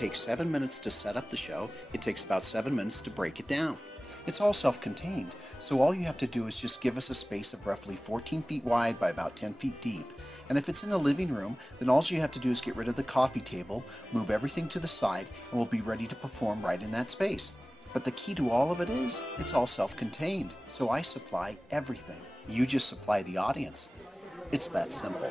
takes 7 minutes to set up the show, it takes about 7 minutes to break it down. It's all self-contained, so all you have to do is just give us a space of roughly 14 feet wide by about 10 feet deep. And if it's in a living room, then all you have to do is get rid of the coffee table, move everything to the side, and we'll be ready to perform right in that space. But the key to all of it is, it's all self-contained, so I supply everything. You just supply the audience. It's that simple.